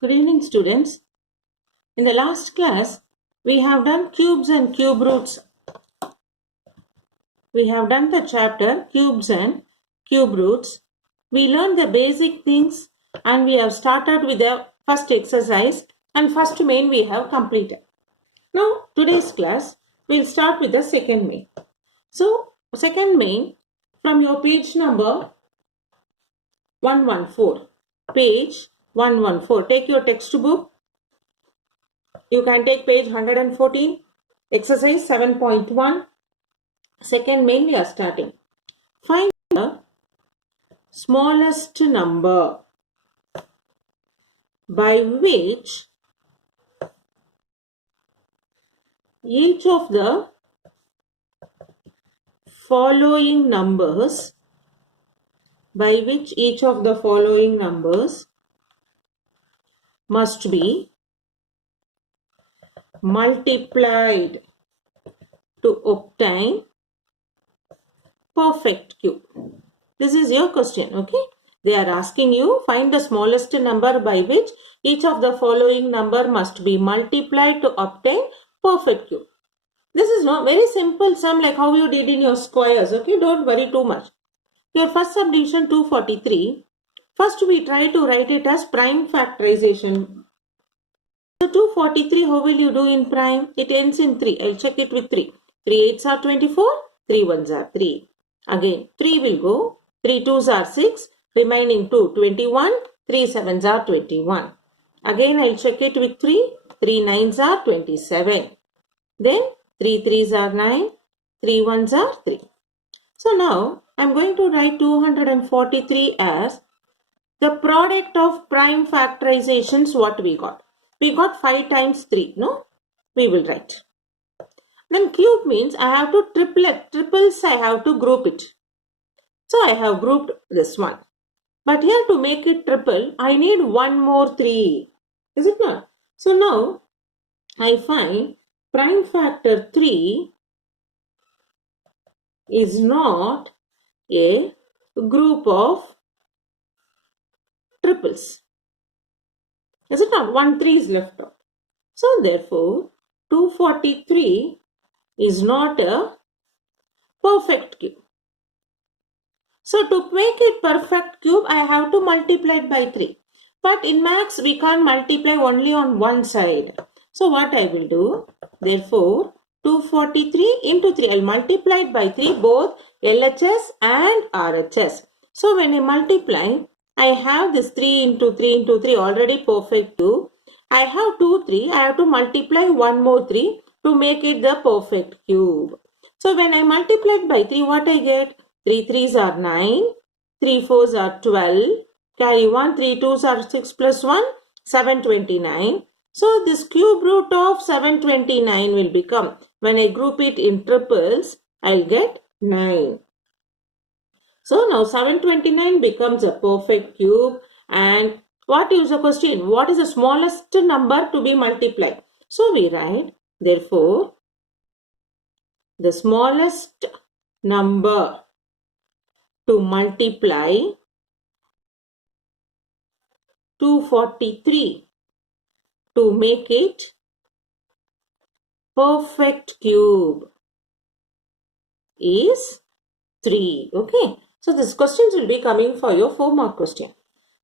Good evening, students. In the last class, we have done cubes and cube roots. We have done the chapter cubes and cube roots. We learned the basic things and we have started with the first exercise and first main we have completed. Now, today's class, we'll start with the second main. So, second main from your page number 114. Page 114. Take your textbook. You can take page 114, exercise 7.1. Second main we are starting. Find the smallest number by which each of the following numbers must be multiplied to obtain perfect cube. This is your question, okay? They are asking you find the smallest number by which each of the following number must be multiplied to obtain perfect cube. This is not very simple sum like how you did in your squares, okay? Don't worry too much. Your first subdivision 243. First we try to write it as prime factorization. So 243, how will you do in prime? It ends in 3. I'll check it with 3. 3 8s are 24, 3 1s are 3. Again, 3 will go, 3 2s are 6, remaining 2, 21, 3 7s are 21. Again, I'll check it with 3, 3 9s are 27. Then 3 3s are 9, 3 1s are 3. So now, I'm going to write 243 as the product of prime factorizations. What we got? We got 5 times 3, no? We will write. Then cube means I have to triples I have to group it. So I have grouped this one. But here to make it triple, I need one more 3. Is it not? So now I find prime factor 3 is not a group of triples. Is it not? 1 3 is left out. So therefore 243 is not a perfect cube. So to make it perfect cube, I have to multiply it by 3. But in maths, we can't multiply only on one side. So what I will do? Therefore, 243 into 3. I'll multiply it by 3, both LHS and RHS. So when I multiply, I have this 3 into 3 into 3 already perfect cube. I have 2 3. I have to multiply one more 3 to make it the perfect cube. So when I multiply it by 3, what I get? 3 3s are 9, 3 4s are 12, carry 1, 3 2s are 6 plus 1, 729. So this cube root of 729 will become, when I group it in triples, I'll get 9. So now 729 becomes a perfect cube. And what is the question? What is the smallest number to be multiplied? So we write, therefore, the smallest number to multiply 243 to make it perfect cube is 3. Okay. So these questions will be coming for your 4-mark question.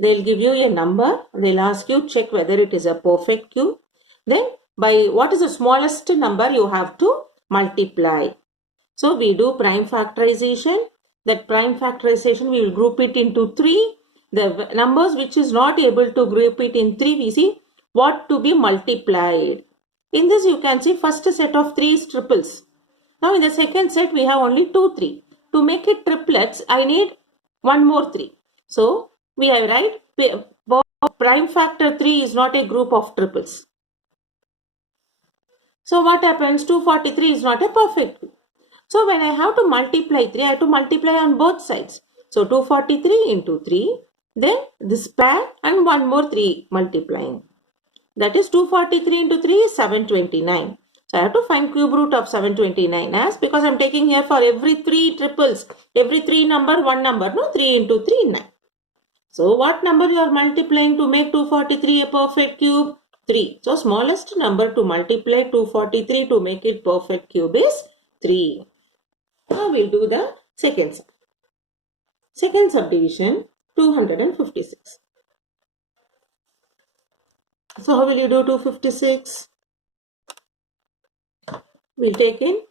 They'll give you a number. They'll ask you check whether it is a perfect cube. Then by what is the smallest number you have to multiply. So we do prime factorization. That prime factorization we will group it into 3. The numbers which is not able to group it in 3, we see what to be multiplied. In this you can see first set of 3 is triples. Now in the second set we have only 2 3. To make it triplets I need one more 3. So we have write prime factor 3 is not a group of triples. So what happens? 243 is not a perfect cube. So when I have to multiply 3, I have to multiply on both sides. So 243 into 3, then this pair and one more 3 multiplying. That is 243 into 3 is 729. So I have to find cube root of 729 as, because I am taking here for every 3 triples, every 3 number, 1 number, no, 3 into 3, 9. So what number you are multiplying to make 243 a perfect cube? 3. So smallest number to multiply 243 to make it perfect cube is 3. Now we'll do the second sum. Second subdivision 256. So how will you do 256? We'll take in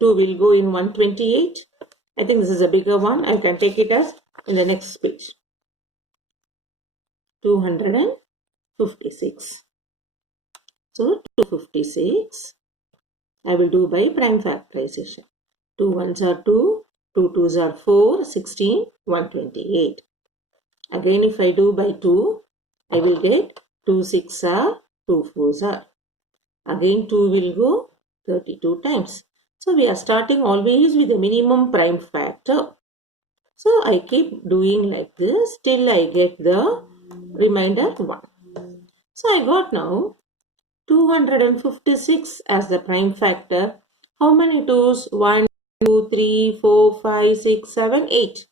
2 will go in 128. I think this is a bigger one. I can take it as in the next page. 256. So 256 I will do by prime factorization. 2 ones are 2, 2 twos are 4, 16, 128. Again if I do by 2, I will get 2 6 are, 2 4s are. Again 2 will go 32 times. So we are starting always with the minimum prime factor. So I keep doing like this till I get the remainder 1. So I got now 256 as the prime factor. How many 2's? 1, 2, 3, 4, 5, 6, 7, 8.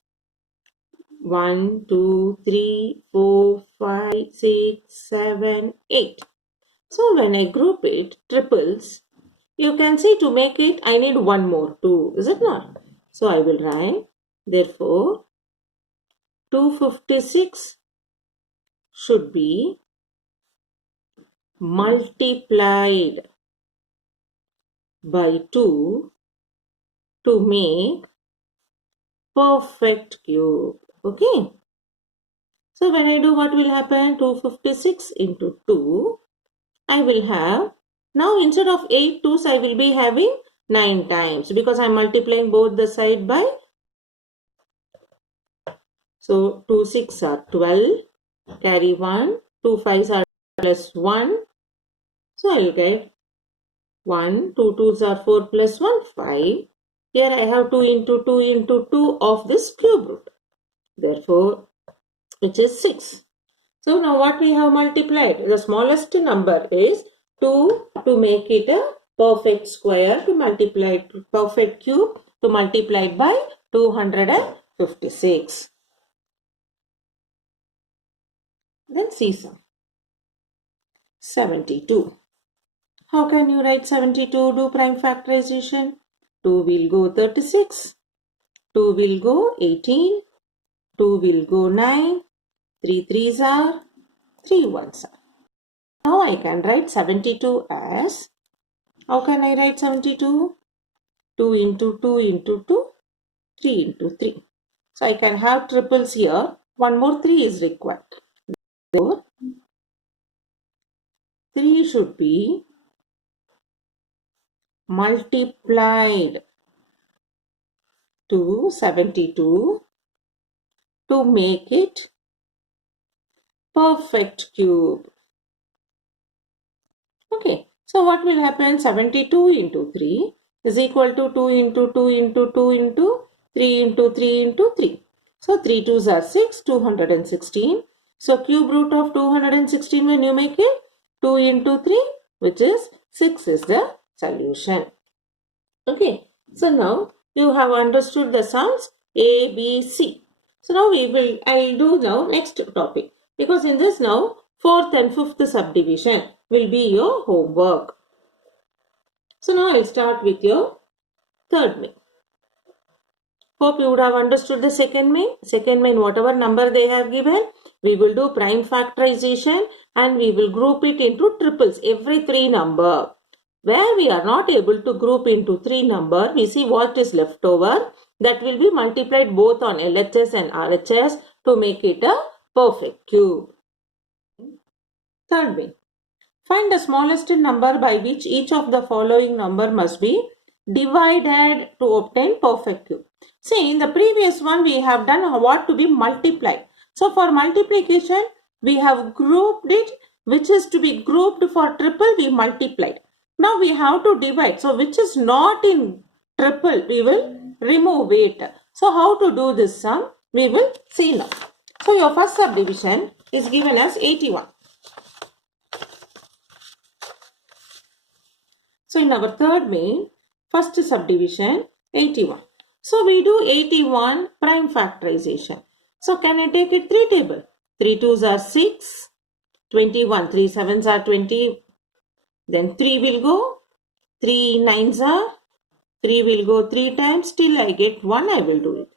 1, 2, 3, 4, 5, 6, 7, 8. So when I group it, triples, you can see to make it, I need one more 2, is it not? So I will write, therefore, 256 should be multiplied by 2 to make perfect cube. Okay. So when I do, what will happen? 256 into 2. I will have, now instead of 8 2's, I will be having 9 times because I am multiplying both the side by. So 2 6 are 12. Carry 1. 2 5's are plus 1. So I will get 1. 2 2's are 4 plus 1, 5. Here I have 2 into 2 into 2 of this cube root. Therefore, which is 6. So now what we have multiplied? The smallest number is 2 to make it a perfect square, to multiply it, perfect cube, to multiply it by 256. Then see some. 72. How can you write 72? Do prime factorization. 2 will go 36. 2 will go 18. 2 will go 9. 3 3's are, 3 1's are. Now I can write 72 as, how can I write 72? 2 into 2 into 2, 3 into 3. So I can have triples here. One more 3 is required. Therefore, 3 should be multiplied to 72 to make it perfect cube. Okay, so what will happen? 72 into 3 is equal to 2 into 2 into 2 into 3 into 3 into 3. So 3 2's are 6, 216. So cube root of 216 when you make it, 2 into 3, which is 6 is the solution. Okay, so now you have understood the sums A, B, C. So now I'll do now next topic, because in this now 4th and 5th subdivision will be your homework. So now I'll start with your third main. Hope you would have understood the second main. Second main, whatever number they have given, we will do prime factorization and we will group it into triples, every 3 number. Where we are not able to group into 3 number, we see what is left over. That will be multiplied both on LHS and RHS to make it a perfect cube. Third main. Find the smallest number by which each of the following number must be divided to obtain perfect cube. See, in the previous one we have done what to be multiplied. So for multiplication we have grouped it, which is to be grouped for triple we multiplied. Now we have to divide. So which is not in triple we will remove it. So how to do this sum we will see now. So your first subdivision is given as 81. So in our third main, first subdivision 81. So we do 81 prime factorization. So can I take it 3 table? 3 2s are 6, 21, 3 7s are 20, then 3 will go, 3 9s are, 3 will go 3 times, till I get 1, I will do it.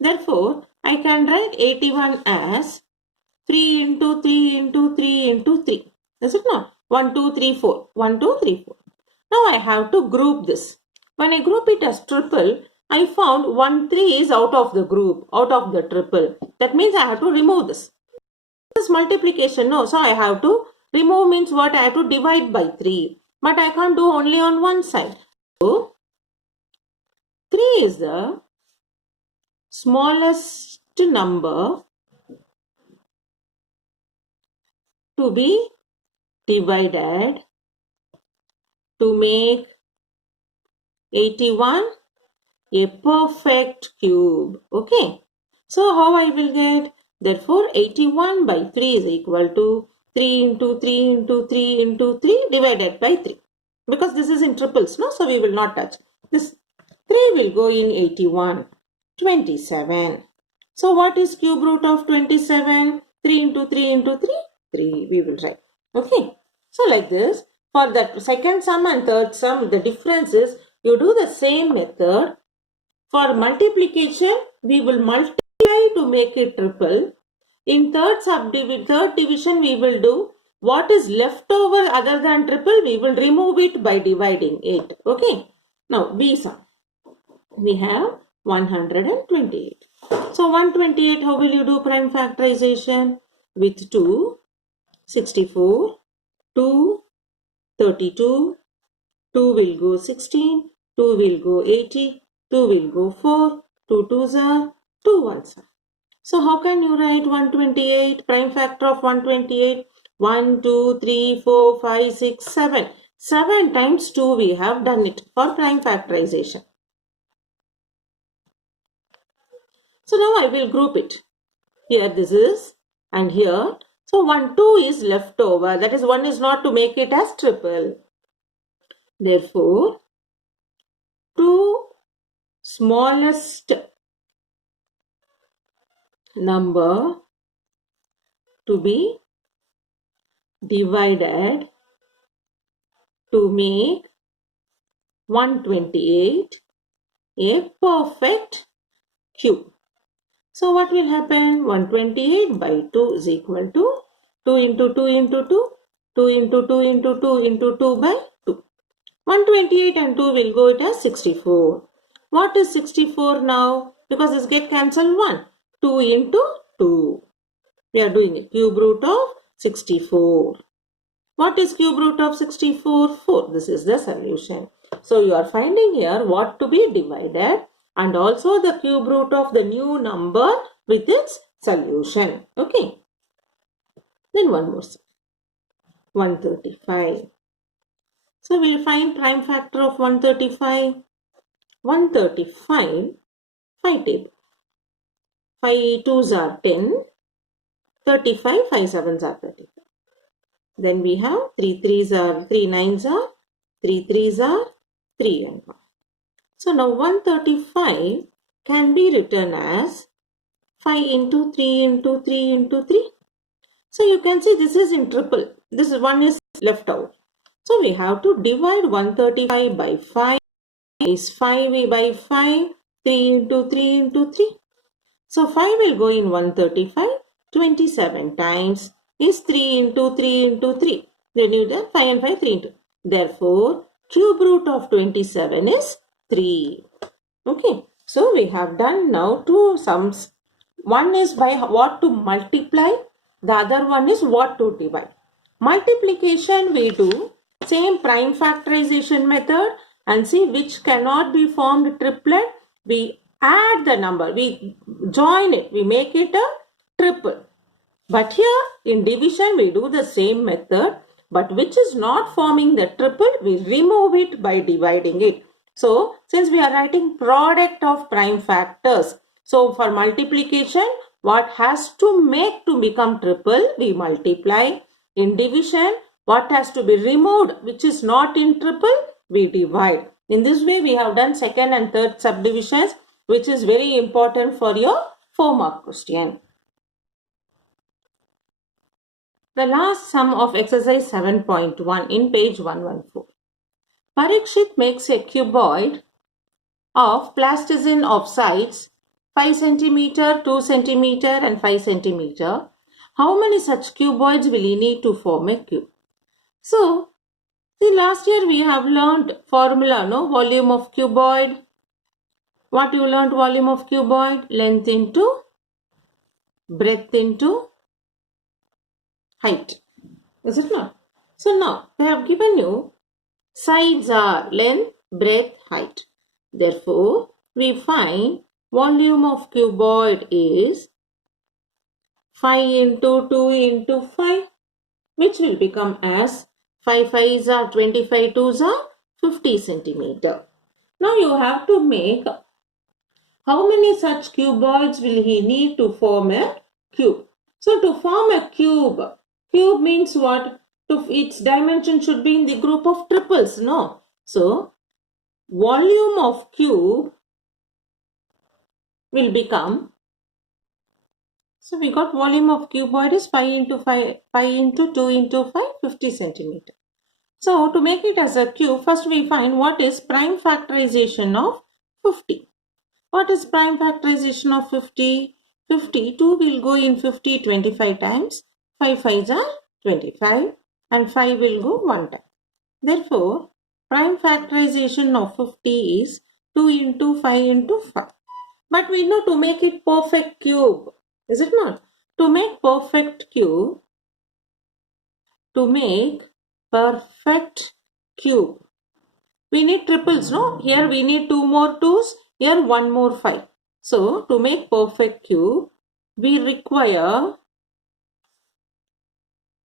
Therefore, I can write 81 as 3 into 3 into 3 into 3. Is it not? 1, 2, 3, 4. 1, 2, 3, 4. Now I have to group this. When I group it as triple, I found 1, 3 is out of the group, out of the triple. That means I have to remove this. This is multiplication, no? So I have to remove means what? I have to divide by 3. But I can't do only on one side. So 3 is the smallest number to be divided to make 81 a perfect cube. Okay. So how I will get? Therefore 81 by 3 is equal to 3 into 3 into 3 into 3 divided by 3. Because this is in triples, no? So we will not touch. This 3 will go in 81. 27. So what is cube root of 27? 3 into 3 into 3? 3 we will write. Okay. So like this, for that second sum and third sum, the difference is you do the same method. For multiplication, we will multiply to make it triple. In third division, we will do what is left over other than triple, we will remove it by dividing it. Okay. Now, B sum. We have 128. So 128, how will you do prime factorization? With 2, 64, 2, 32, 2 will go 16, 2 will go 80, 2 will go 4, 2 2s are, 2 1s are. So how can you write 128, prime factor of 128? 1, 2, 3, 4, 5, 6, 7. 7 times 2 we have done it for prime factorization. So now I will group it. Here this is and here. So 1, 2 is left over. That is 1 is not to make it as triple. Therefore, 2 smallest number to be divided to make 128 a perfect cube. So what will happen? 128 by 2 is equal to 2 into 2 into 2, 2 into 2 into 2 into 2 by 2. 128 and 2 will go it as 64. What is 64 now? Because this get cancelled 1. 2 into 2. We are doing it. Cube root of 64. What is cube root of 64? 4. This is the solution. So you are finding here what to be divided and also the cube root of the new number with its solution. Okay. Then one more. 135. So we will find prime factor of 135. 135, 5 table. 5 2s are 10. 35, 5 7s are 35. Then we have 3 3s are 3 9s are 3 3s are 3 and 1. So now 135 can be written as 5 into 3 into 3 into 3. So you can see this is in triple. This one is left out. So we have to divide 135 by 5 is 5 by 5, 3 into 3 into 3. So 5 will go in 135, 27 times is 3 into 3 into 3. Then you do 5 and 5, 3 into. Therefore, cube root of 27 is 3. Okay. So we have done now two sums. One is by what to multiply. The other one is what to divide. Multiplication we do same prime factorization method and see which cannot be formed triplet. We add the number. We join it. We make it a triple. But here in division we do the same method. But which is not forming the triple, we remove it by dividing it. So, since we are writing product of prime factors, so for multiplication, what has to make to become triple, we multiply. In division, what has to be removed, which is not in triple, we divide. In this way, we have done second and third subdivisions, which is very important for your 4-mark question. The last sum of exercise 7.1 in page 114. Parikshit makes a cuboid of plasticine of sides 5 cm, 2 cm and 5 cm. How many such cuboids will he need to form a cube? So, see, last year we have learned formula, no? Volume of cuboid. What you learned volume of cuboid? Length into breadth into height. Is it not? So now they have given you sides are length, breadth, height. Therefore, we find volume of cuboid is 5 into 2 into 5, which will become as 5 5s are 25 2s are 50 centimeter. Now you have to make how many such cuboids will he need to form a cube. So to form a cube means what? Its dimension should be in the group of triples, no? So volume of cube will become, so we got volume of cuboid is 5 into 5, 5 into 2 into 5, 50 centimeter. So to make it as a cube, first we find what is prime factorization of 50. What is prime factorization of 50? 50, 2 will go in 50 25 times, 5 5s are 25 and 5 will go 1 time. Therefore, prime factorization of 50 is 2 into 5 into 5. But we know to make it perfect cube, is it not? To make perfect cube, we need triples, no? Here we need 2 more 2's, here 1 more 5. So, to make perfect cube, we require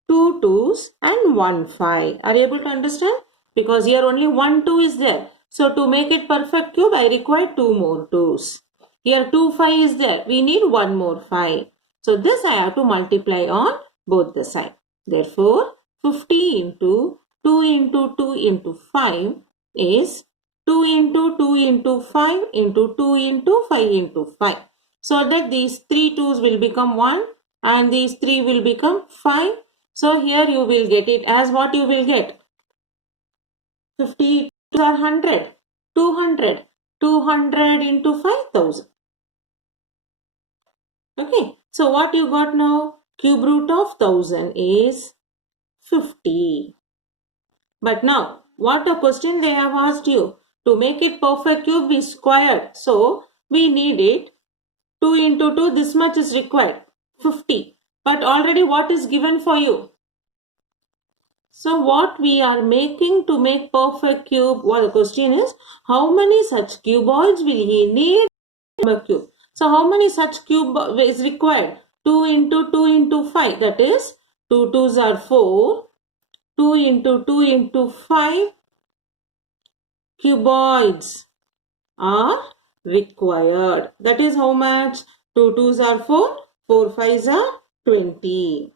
2 2's and 1 5. Are you able to understand? Because here only 1 2 is there. So, to make it perfect cube, I require 2 more 2's. Here 2 5 is there. We need 1 more 5. So, this I have to multiply on both the sides. Therefore, 50 into 2 into 2 into 5 is 2 into 2 into 5 into 2 into 5 into 5. So that these 3 2's will become 1 and these 3 will become 5. So here you will get it as what you will get. 50 are 100, 200, 200 into 5000. Okay, so what you got now? Cube root of 1000 is 50. But now, what a question they have asked you. To make it perfect cube, we squared. So, we need it. 2 into 2, this much is required. 50. But already what is given for you? So, what we are making to make perfect cube? Well, the question is, how many such cuboids will he need to make a cube? So, how many such cube is required? 2 into 2 into 5. That is, 2 2's are 4. 2 into 2 into 5 cuboids are required. That is how much? 2 2's are 4, 4 5's are 20.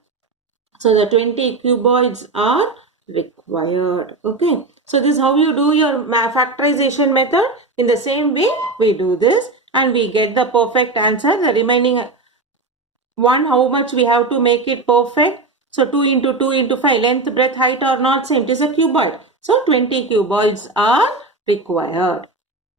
So the 20 cuboids are required. Okay. So this is how you do your factorization method. In the same way, we do this and we get the perfect answer. The remaining one, how much we have to make it perfect? So 2 into 2 into 5, length, breadth, height are not same. It is a cuboid. So 20 cuboids are required.